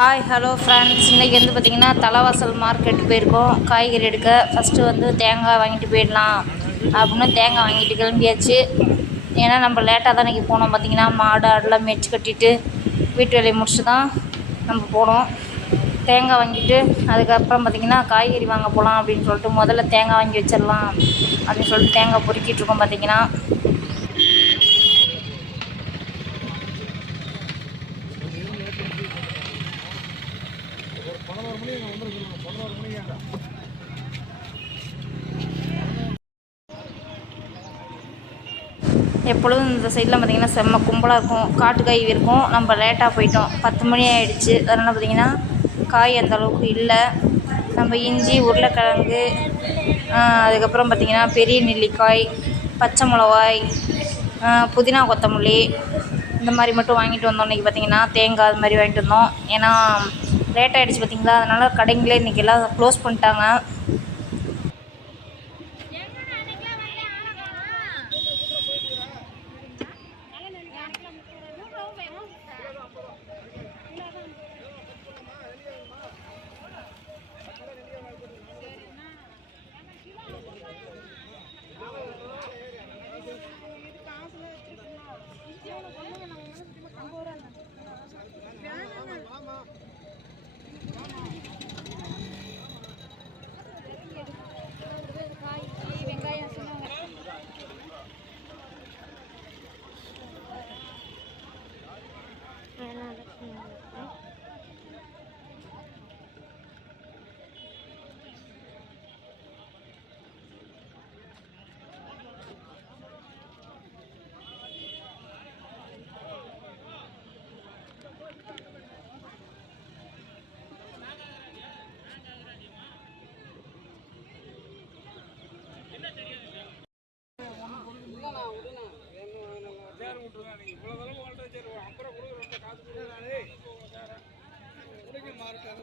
Hi hello friends, இன்றைக்கி வந்து பார்த்திங்கன்னா தலைவாசல் மார்க்கெட் போயிருக்கோம் காய்கறி எடுக்க. ஃபஸ்ட்டு வந்து தேங்காய் வாங்கிட்டு போயிடலாம் அப்படின்னு தேங்காய் வாங்கிட்டு கிளம்பியாச்சு. ஏன்னா நம்ம லேட்டாக தான் இன்றைக்கி போனோம். பார்த்திங்கன்னா மாடு ஆடெல்லாம் மேய்ச்சி கட்டிட்டு வீட்டு வேலையை முடிச்சு தான் நம்ம போனோம். தேங்காய் வாங்கிட்டு அதுக்கப்புறம் பார்த்திங்கன்னா காய்கறி வாங்க போகலாம் அப்படின்னு சொல்லிட்டு முதல்ல தேங்காய் வாங்கி வச்சிடலாம் அப்படின்னு சொல்லிட்டு தேங்காய் பொறுக்கிட்டு இருக்கோம். பார்த்திங்கன்னா எப்பொழுதும் இந்த சைடில் பார்த்திங்கன்னா செம்ம கும்பலாக இருக்கும். காட்டுக்காய் இருக்கும். நம்ம லேட்டாக போயிட்டோம், 10 மணி ஆகிடுச்சு. அதனால் பார்த்திங்கன்னா காய் அந்த அளவுக்கு இல்லை. நம்ம இஞ்சி, உருளைக்கிழங்கு, அதுக்கப்புறம் பார்த்திங்கன்னா பெரிய நெல்லிக்காய், பச்சை மிளகாய், புதினா, கொத்தமல்லி இந்த மாதிரி மட்டும் வாங்கிட்டு வந்தோம். இன்றைக்கி பார்த்திங்கன்னா தேங்காய் அது மாதிரி வாங்கிட்டு வந்தோம். ஏன்னா லேட் ஆகிடுச்சு பார்த்திங்களா. அதனால் கடைங்களே இன்றைக்கி எல்லாம் க்ளோஸ் பண்ணிட்டாங்க.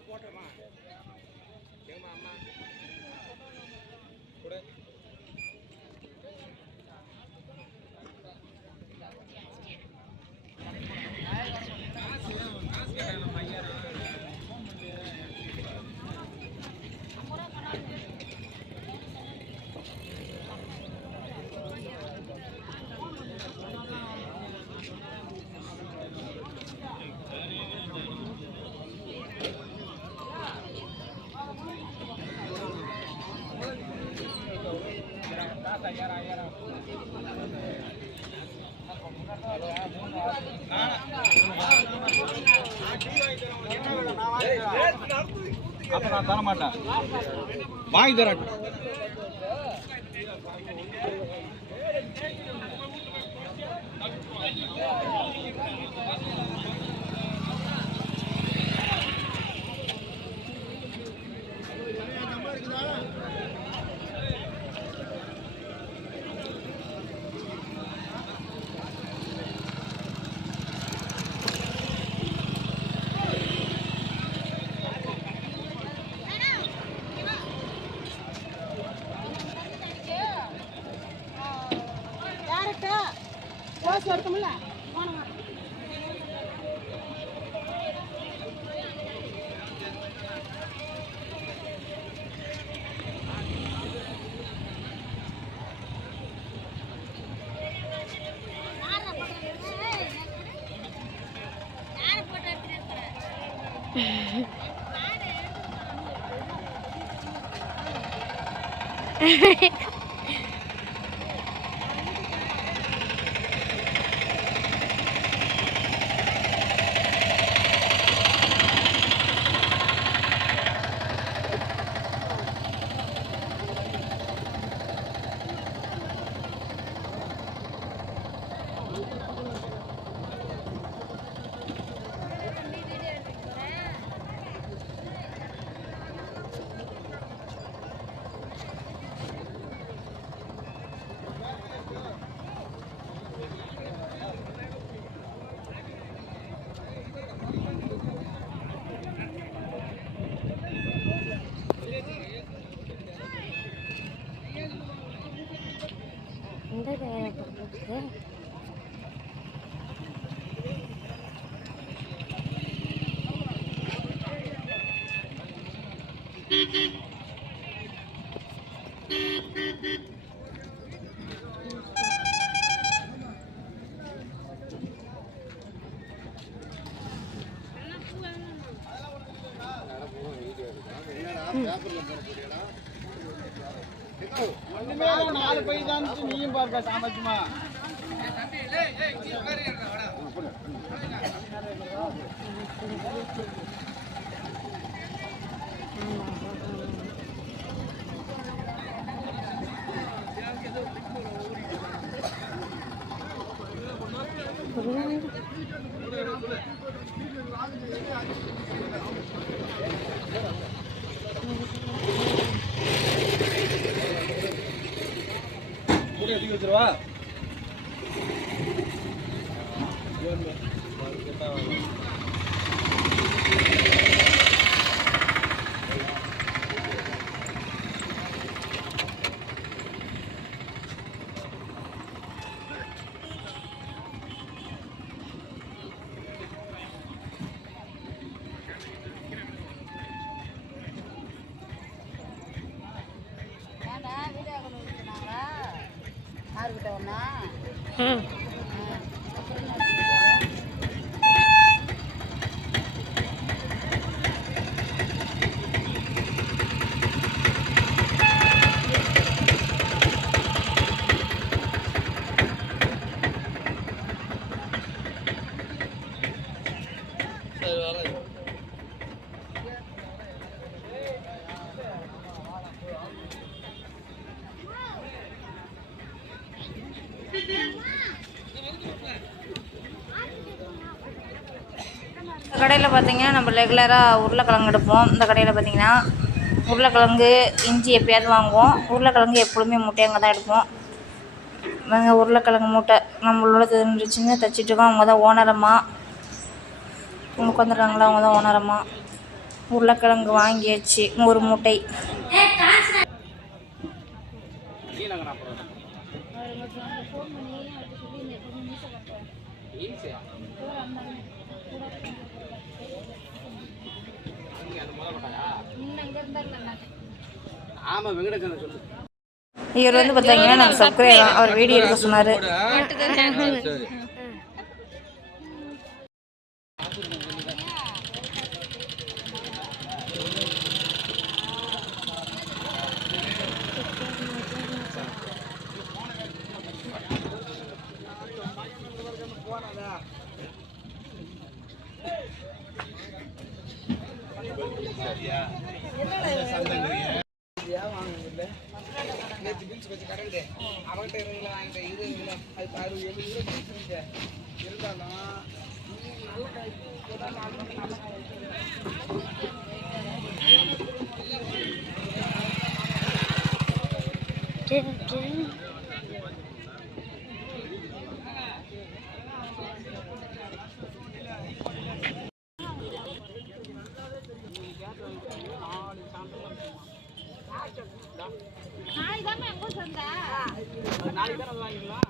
போட்டோமா அம்மா கூட அப்ப நான் தர மாட்டேன், வாங்கி தரேன். வருத்தமில்ல நாலு பை தான் நீயும் பார்க்க சாமர்த்தியமா வச்சிருவா கடையில் பார்த்தீங்கன்னா நம்ம ரெகுலராக உருளைக்கிழங்கு எடுப்போம். இந்த கடையில் பார்த்தீங்கன்னா உருளைக்கிழங்கு இஞ்சி எப்பயாவது வாங்குவோம். உருளைக்கிழங்கு எப்பொழுதுமே மூட்டையங்க தான் எடுப்போம். நாங்கள் உருளைக்கிழங்கு மூட்டை நம்மளோட சின்ன தைச்சிட்ருக்கோம். அவங்க தான் ஓனரம்மா. அவங்க உட்காந்துருக்காங்களா, அவங்க தான் ஓனரம்மா. உருளைக்கிழங்கு வாங்கியாச்சு ஒரு மூட்டை. இவர் வந்து பார்த்தீங்கன்னா நம்ம சப்ஸ்கிரைபர், அவர் வீடியோ எடுக்க சொன்னார். அவன்கிட்ட இருங்களா வாங்கிட்ட இருங்களா அது 60-70 இருந்தாலும் நாளைக்கு தான் வாங்கிக்கலாம்.